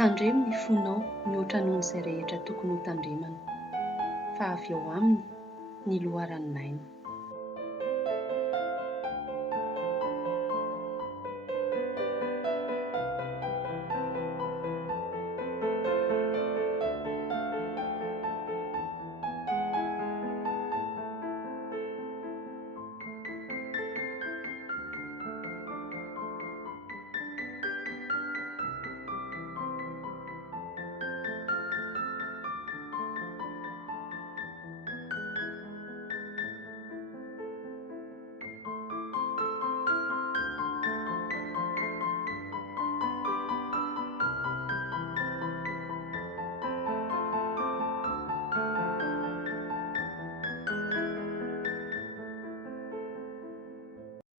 Tandremo ny fonao mihoatra noho izay rehetra tokony ho tandremana, fa avy eo aminy ny loharaninaina.